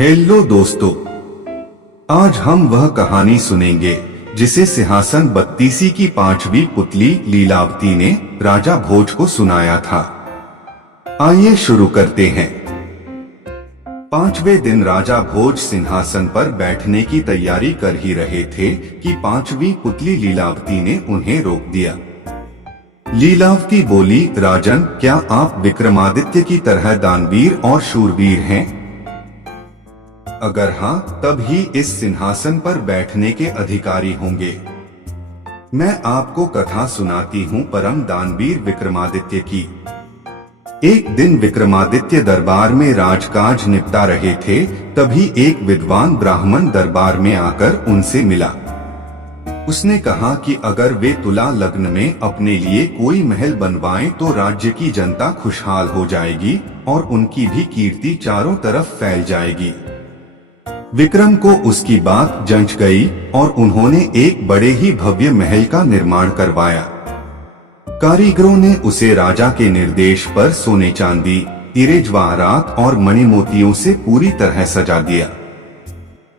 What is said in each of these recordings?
Hello दोस्तों, आज हम वह कहानी सुनेंगे जिसे सिंहासन बत्तीसी की पांचवी पुतली लीलावती ने राजा भोज को सुनाया था। आइए शुरू करते हैं। पांचवें दिन राजा भोज सिंहासन पर बैठने की तैयारी कर ही रहे थे कि पांचवी पुतली लीलावती ने उन्हें रोक दिया। लीलावती बोली, राजन, क्या आप विक्रमादित्य की तरह दानवीर और शूरवीर हैं? अगर हाँ, तब ही इस सिंहासन पर बैठने के अधिकारी होंगे। मैं आपको कथा सुनाती हूँ परम दानवीर विक्रमादित्य की। एक दिन विक्रमादित्य दरबार में राजकाज निपटा रहे थे, तभी एक विद्वान ब्राह्मण दरबार में आकर उनसे मिला। उसने कहा कि अगर वे तुला लग्न में अपने लिए कोई महल बनवाएं तो राज्य की जनता खुशहाल हो जाएगी और उनकी भी कीर्ति चारों तरफ फैल जाएगी। विक्रम को उसकी बात जंच गई और उन्होंने एक बड़े ही भव्य महल का निर्माण करवाया। कारीगरों ने उसे राजा के निर्देश पर सोने चांदी, हीरे जवाहरात और मणिमोतियों से पूरी तरह सजा दिया।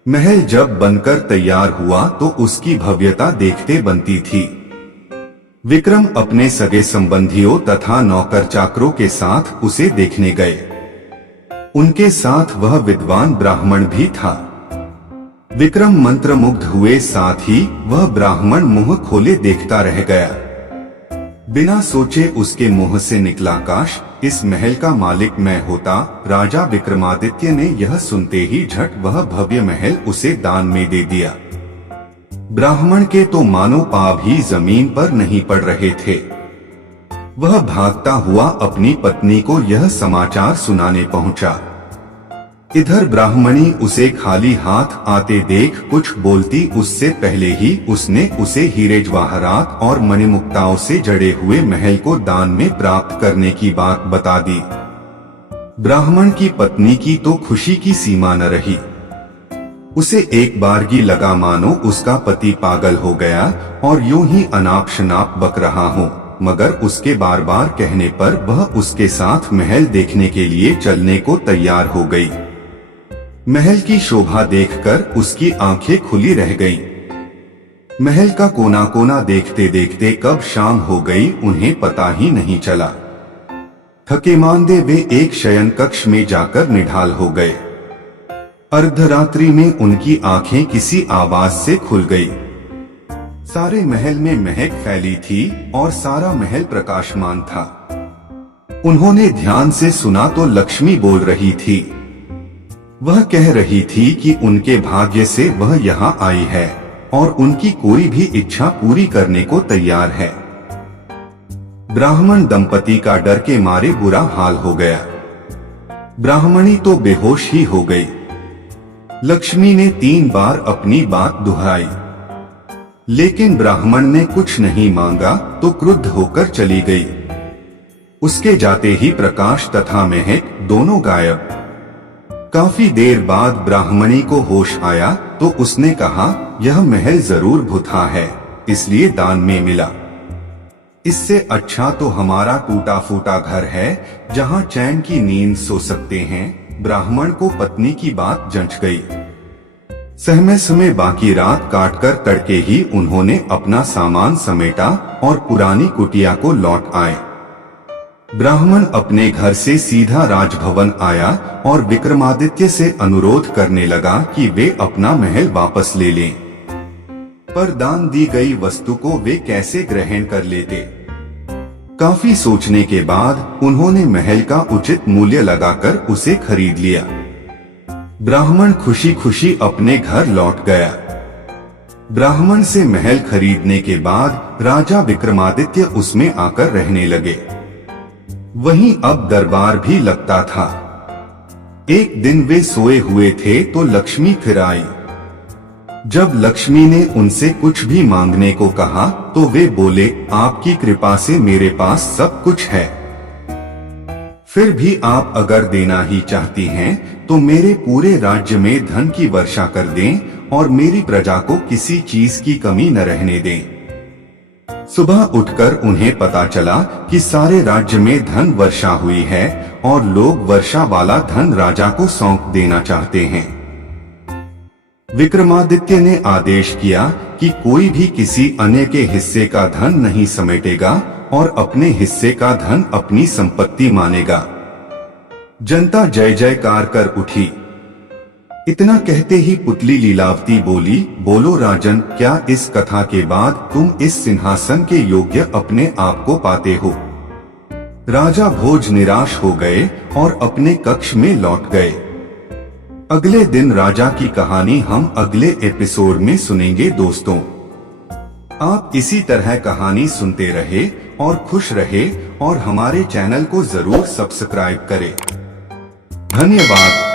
महल जब बनकर तैयार हुआ तो उसकी भव्यता देखते बनती थी। विक्रम अपने सगे संबंधियों तथा नौकर चाकरों के साथ उसे देखने गए। उनके साथ वह विद्वान ब्राह्मण भी था। विक्रम मंत्रमुग्ध हुए, साथ ही वह ब्राह्मण मुंह खोले देखता रह गया। बिना सोचे उसके मुंह से निकला, काश इस महल का मालिक मैं होता। राजा विक्रमादित्य ने यह सुनते ही झट वह भव्य महल उसे दान में दे दिया। ब्राह्मण के तो मानो पाँव भी जमीन पर नहीं पड़ रहे थे। वह भागता हुआ अपनी पत्नी को यह समाचार सुनाने पहुंचा। इधर ब्राह्मणी उसे खाली हाथ आते देख कुछ बोलती उससे पहले ही उसने उसे हीरे जवाहरात और मणिमुक्ताओं से जड़े हुए महल को दान में प्राप्त करने की बात बता दी। ब्राह्मण की पत्नी की तो खुशी की सीमा न रही। उसे एक बारगी लगा मानो उसका पति पागल हो गया और यूं ही अनाप शनाप बक रहा हो, मगर उसके बार बार कहने पर वह उसके साथ महल देखने के लिए चलने को तैयार हो गई। महल की शोभा देखकर उसकी आंखें खुली रह गईं। महल का कोना कोना देखते देखते कब शाम हो गई उन्हें पता ही नहीं चला। थकेमांदे वे एक शयन कक्ष में जाकर निढाल हो गए। अर्धरात्रि में उनकी आंखें किसी आवाज से खुल गई। सारे महल में महक फैली थी और सारा महल प्रकाशमान था। उन्होंने ध्यान से सुना तो लक्ष्मी बोल रही थी। वह कह रही थी कि उनके भाग्य से वह यहाँ आई है और उनकी कोई भी इच्छा पूरी करने को तैयार है। ब्राह्मण दंपति का डर के मारे बुरा हाल हो गया। ब्राह्मणी तो बेहोश ही हो गई। लक्ष्मी ने 3 बार अपनी बात दोहराई, लेकिन ब्राह्मण ने कुछ नहीं मांगा तो क्रुद्ध होकर चली गई। उसके जाते ही प्रकाश तथा महक दोनों गायब। काफी देर बाद ब्राह्मणी को होश आया तो उसने कहा, यह महल जरूर भूथा है, इसलिए दान में मिला। इससे अच्छा तो हमारा टूटा फूटा घर है जहाँ चैन की नींद सो सकते हैं। ब्राह्मण को पत्नी की बात जंच गई। सहमे समय बाकी रात काटकर तड़के ही उन्होंने अपना सामान समेटा और पुरानी कुटिया को लौट आए। ब्राह्मण अपने घर से सीधा राजभवन आया और विक्रमादित्य से अनुरोध करने लगा कि वे अपना महल वापस ले लें। पर दान दी गई वस्तु को वे कैसे ग्रहण कर लेते? काफी सोचने के बाद उन्होंने महल का उचित मूल्य लगाकर उसे खरीद लिया। ब्राह्मण खुशी खुशी अपने घर लौट गया। ब्राह्मण से महल खरीदने के बाद राजा विक्रमादित्य उसमें आकर रहने लगे। वहीं अब दरबार भी लगता था। एक दिन वे सोए हुए थे तो लक्ष्मी फिर आई। जब लक्ष्मी ने उनसे कुछ भी मांगने को कहा तो वे बोले, आपकी कृपा से मेरे पास सब कुछ है। फिर भी आप अगर देना ही चाहती हैं तो मेरे पूरे राज्य में धन की वर्षा कर दें और मेरी प्रजा को किसी चीज की कमी न रहने दें। सुबह उठकर उन्हें पता चला कि सारे राज्य में धन वर्षा हुई है और लोग वर्षा वाला धन राजा को सौंप देना चाहते हैं। विक्रमादित्य ने आदेश किया कि कोई भी किसी अन्य के हिस्से का धन नहीं समेटेगा और अपने हिस्से का धन अपनी संपत्ति मानेगा। जनता जय जयकार कर उठी। इतना कहते ही पुतली लीलावती बोली, बोलो राजन, क्या इस कथा के बाद तुम इस सिंहासन के योग्य अपने आप को पाते हो? राजा भोज निराश हो गए और अपने कक्ष में लौट गए। अगले दिन राजा की कहानी हम अगले एपिसोड में सुनेंगे दोस्तों। आप इसी तरह कहानी सुनते रहे और खुश रहे और हमारे चैनल को जरूर सब्सक्राइब करें। धन्यवाद।